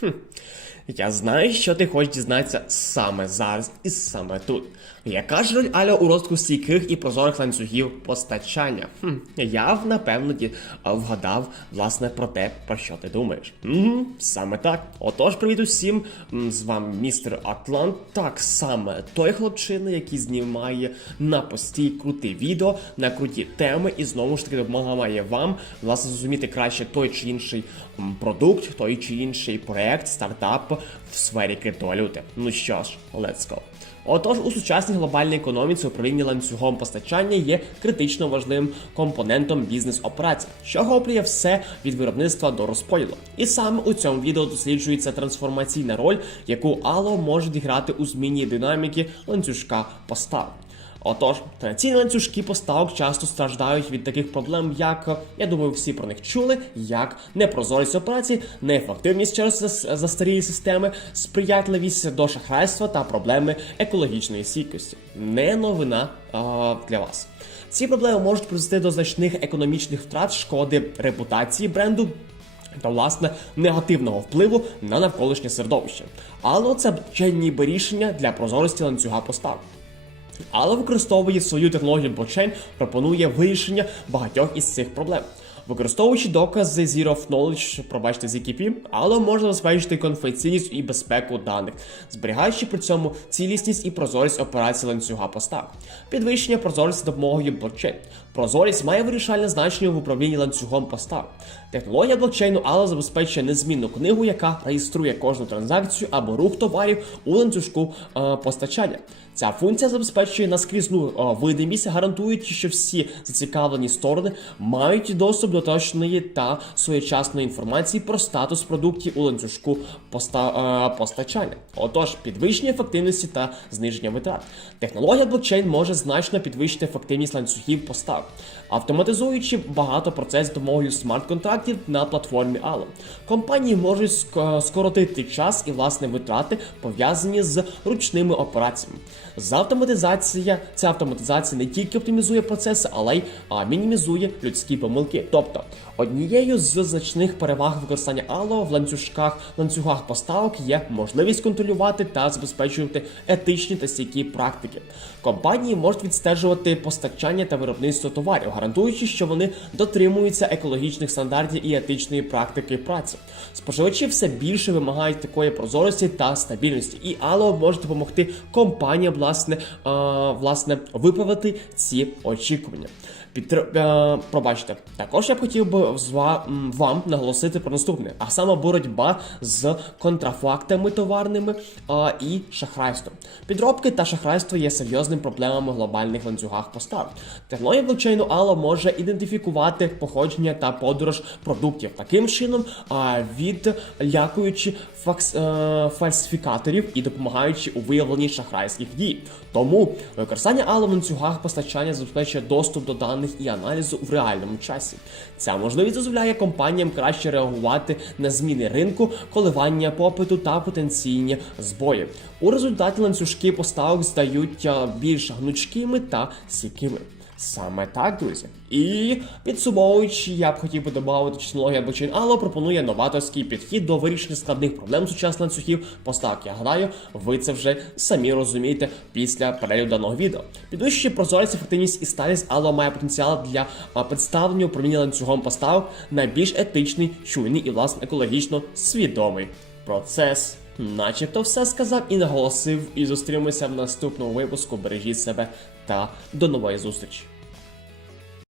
Хм. Я знаю, що ти хочеш дізнатися саме зараз і саме тут. Яка ж роль Аля у розвитку стійких і прозорих ланцюгів постачання? Хм, я в, напевно ді- вгадав власне про те, про що ти думаєш. Угу, саме так. Отож, привіт усім. З вами містер Атлант. Так саме той хлопчина, який знімає на постій круті відео на круті теми, і знову ж таки допомагає вам власне зрозуміти краще той чи інший продукт, той чи інший проект, стартап в сфері криптовалюти. Ну що ж, let's go. Отож, у сучасній глобальній економіці управління ланцюгом постачання є критично важливим компонентом бізнес-операцій, що охоплює все від виробництва до розподілу. І саме у цьому відео досліджується трансформаційна роль, яку Ало може відіграти у зміні динаміки ланцюжка поставок. Отож, традиційні ланцюжки поставок часто страждають від таких проблем, як я думаю, всі про них чули, як непрозорість операцій, неефективність через застарілі системи, сприятливість до шахрайства та проблеми екологічної стійкості. Не новина а, для вас. Ці проблеми можуть призвести до значних економічних втрат, шкоди репутації бренду та власне негативного впливу на навколишнє середовище. Але це ще ніби рішення для прозорості ланцюга поставок. Але використовує свою технологію блокчейн, пропонує вирішення багатьох із цих проблем. Використовуючи докази Zero of Knowledge, пробачте ZKP, але можна забезпечити конфіденційність і безпеку даних, зберігаючи при цьому цілісність і прозорість операції ланцюга поставок. Підвищення прозорості допомогою блокчейн. Прозорість має вирішальне значення в управлінні ланцюгом поставок. Технологія блокчейну ALA забезпечує незмінну книгу, яка реєструє кожну транзакцію або рух товарів у ланцюжку е, постачання. Ця функція забезпечує наскрізну е, видимість, гарантуючи, що всі зацікавлені сторони мають доступ до точної та своєчасної інформації про статус продуктів у ланцюжку поста- е, постачання. Отож, підвищення ефективності та зниження витрат. Технологія блокчейн може значно підвищити ефективність ланцюгів поставок, автоматизуючи багато процесів допомогою смарт-контрактів на платформі Allo. Компанії можуть ск- скоротити час і власне витрати, пов'язані з ручними операціями. За автоматизація, ця автоматизація не тільки оптимізує процеси, але й а, мінімізує людські помилки. Тобто, однією з значних переваг використання Allo в ланцюжках, ланцюгах поставок є можливість контролювати та забезпечувати етичні та стійкі практики. Компанії можуть відстежувати постачання та виробництво товарів, гарантуючи, що вони дотримуються екологічних стандартів і етичної практики праці. Споживачі все більше вимагають такої прозорості та стабільності, і Allo може допомогти компаніям власне, власне виправити ці очікування. Підтр... е, пробачте, також я б хотів би з ва- м, вам наголосити про наступне, а саме боротьба з контрафактами товарними е, і шахрайством. Підробки та шахрайство є серйозними проблемами в глобальних ланцюгах поставок. Технологія блокчейну Allo може ідентифікувати походження та подорож продуктів таким чином, е, відлякуючи факс... е, фальсифікаторів і допомагаючи у виявленні шахрайських дій. Тому використання Allo в ланцюгах постачання забезпечує доступ до даних і аналізу в реальному часі. Ця можливість дозволяє компаніям краще реагувати на зміни ринку, коливання попиту та потенційні збої. У результаті ланцюжки поставок стають більш гнучкими та сікими. Саме так, друзі. І підсумовуючи, я б хотів би додати, що технологія блокчейн Allo пропонує новаторський підхід до вирішення складних проблем сучасних ланцюгів поставок. Я гадаю, ви це вже самі розумієте після перегляду даного відео. Підвищуючи прозорість, ефективність і сталість, Allo має потенціал для представлення управління ланцюгом поставок на більш етичний, чуйний і власне екологічно свідомий процес. Начебто все сказав і наголосив, і зустрінемося в наступному випуску. Бережіть себе та до нової зустрічі.